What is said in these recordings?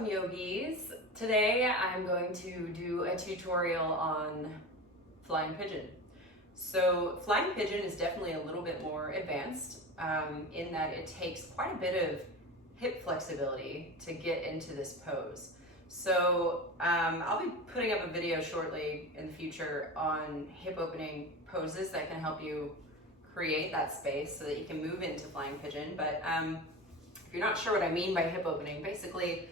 Welcome yogis. Today I'm going to do a tutorial on Flying Pigeon. So Flying Pigeon is definitely a little bit more advanced in that it takes quite a bit of hip flexibility to get into this pose. So I'll be putting up a video shortly in the future on hip opening poses that can help you create that space so that you can move into Flying Pigeon. But if you're not sure what I mean by hip opening, basically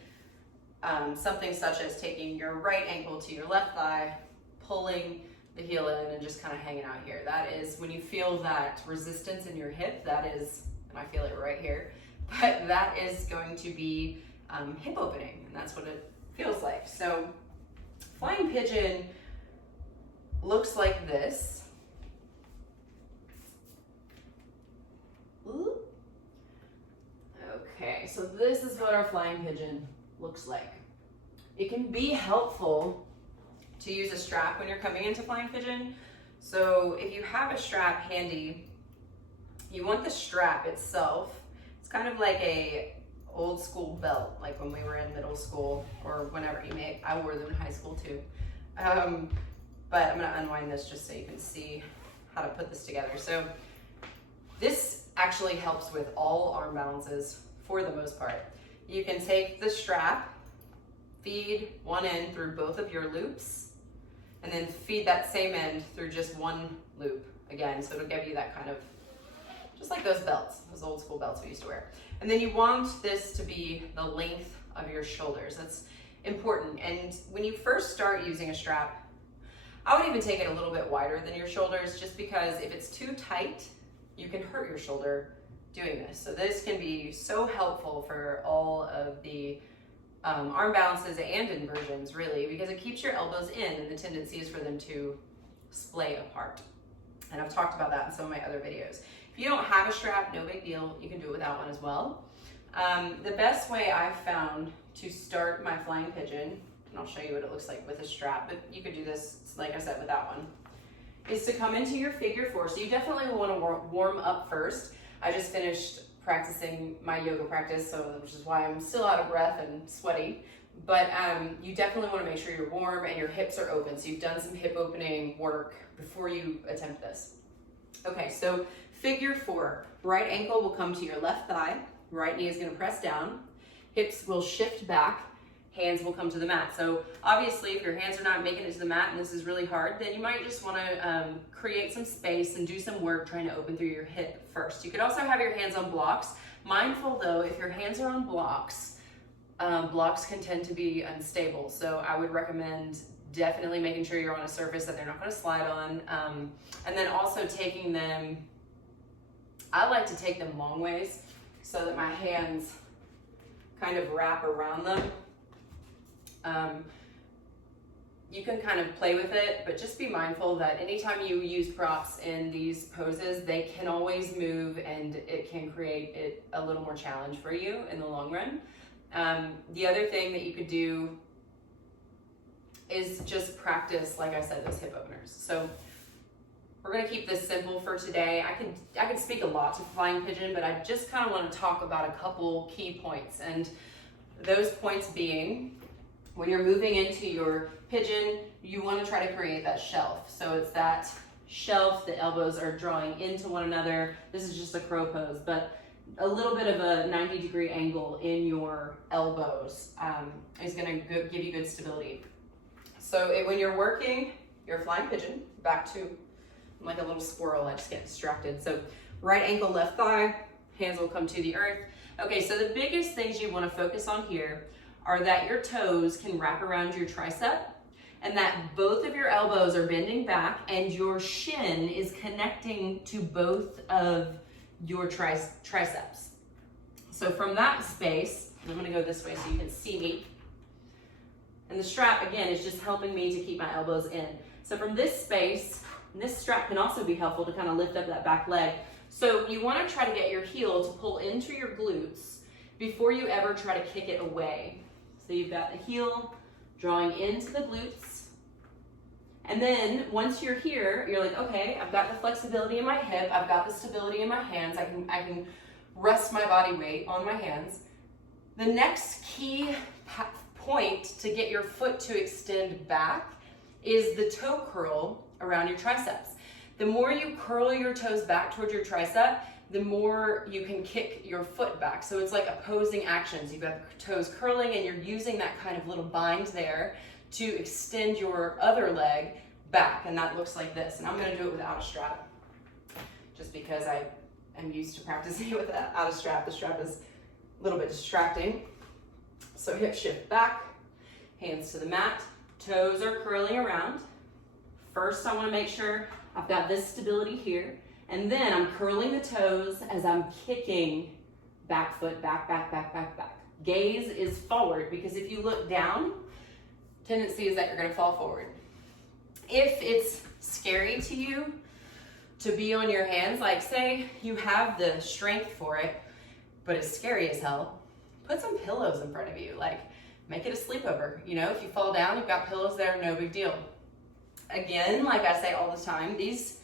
something such as taking your right ankle to your left thigh, pulling the heel in and just kind of hanging out here. That is when you feel that resistance in your hip, that is, and I feel it right here, but that is going to be hip opening, and that's what it feels like. So Flying Pigeon looks like this. Ooh. Okay, so this is what our Flying Pigeon looks like. It can be helpful to use a strap when you're coming into Flying Pigeon. So if you have a strap handy, you want the strap itself. It's kind of like a old school belt, like when we were in middle school or whenever I wore them in high school too. But I'm gonna unwind this just so you can see how to put this together. So this actually helps with all arm balances for the most part. You can take the strap, feed one end through both of your loops, and then feed that same end through just one loop again. So it'll give you that kind of, just like those belts, those old school belts we used to wear. And then you want this to be the length of your shoulders. That's important. And when you first start using a strap, I would even take it a little bit wider than your shoulders, just because if it's too tight, you can hurt your shoulder doing this. So this can be so helpful for all of the arm balances and inversions, really, because it keeps your elbows in, and the tendency is for them to splay apart. And I've talked about that in some of my other videos. If you don't have a strap, no big deal. You can do it without one as well. The best way I've found to start my Flying Pigeon, and I'll show you what it looks like with a strap, but you could do this, like I said, without one, is to come into your figure four. So you definitely want to warm up first. I just finished practicing my yoga practice, which is why I'm still out of breath and sweaty. But you definitely want to make sure you're warm and your hips are open. So you've done some hip opening work before you attempt this. Okay, so figure four. Right ankle will come to your left thigh. Right knee is going to press down. Hips will shift back. Hands will come to the mat. So obviously if your hands are not making it to the mat and this is really hard, then you might just want to create some space and do some work trying to open through your hip first. You could also have your hands on blocks. Mindful though, if your hands are on blocks, blocks can tend to be unstable. So I would recommend definitely making sure you're on a surface that they're not going to slide on. And then also taking them, I like to take them long ways so that my hands kind of wrap around them. You can kind of play with it, but just be mindful that anytime you use props in these poses, they can always move and it can create it a little more challenge for you in the long run. The other thing that you could do is just practice, like I said, those hip openers. So we're gonna keep this simple for today. I could speak a lot to Flying Pigeon, but I just kind of want to talk about a couple key points, and those points being, when you're moving into your pigeon, you want to try to create that shelf. So it's that shelf, the elbows are drawing into one another. This is just a crow pose, but a little bit of a 90-degree angle in your elbows is going to give you good stability. So when you're working your Flying Pigeon, back to, I'm like a little squirrel, I just get distracted. So right ankle, left thigh, hands will come to the earth. Okay, so the biggest things you want to focus on here are that your toes can wrap around your tricep and that both of your elbows are bending back and your shin is connecting to both of your triceps. So from that space, I'm gonna go this way so you can see me. And the strap, again, is just helping me to keep my elbows in. So from this space, and this strap can also be helpful to kind of lift up that back leg. So you wanna try to get your heel to pull into your glutes before you ever try to kick it away. So you've got the heel drawing into the glutes. And then once you're here, you're like, okay, I've got the flexibility in my hip, I've got the stability in my hands, I can rest my body weight on my hands. The next key point to get your foot to extend back is the toe curl around your triceps. The more you curl your toes back towards your tricep, the more you can kick your foot back. So it's like opposing actions. You've got the toes curling and you're using that kind of little bind there to extend your other leg back. And that looks like this. And I'm gonna do it without a strap, just because I am used to practicing without a strap. The strap is a little bit distracting. So hip shift back, hands to the mat, toes are curling around. First, I wanna make sure I've got this stability here. And then I'm curling the toes as I'm kicking back foot, back, back, back, back, back. Gaze is forward, because if you look down, tendency is that you're gonna fall forward. If it's scary to you to be on your hands, like say you have the strength for it, but it's scary as hell, put some pillows in front of you. Like, make it a sleepover. You know, if you fall down, you've got pillows there, no big deal. Again, like I say all the time, these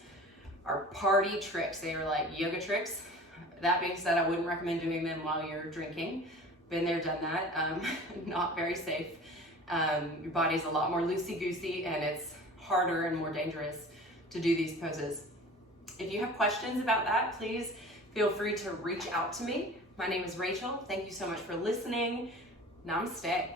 are party tricks. They are like yoga tricks. That being said, I wouldn't recommend doing them while you're drinking. Been there, done that. Not very safe. Your body's a lot more loosey-goosey, and it's harder and more dangerous to do these poses. If you have questions about that, please feel free to reach out to me. My name is Rachel. Thank you so much for listening. Namaste.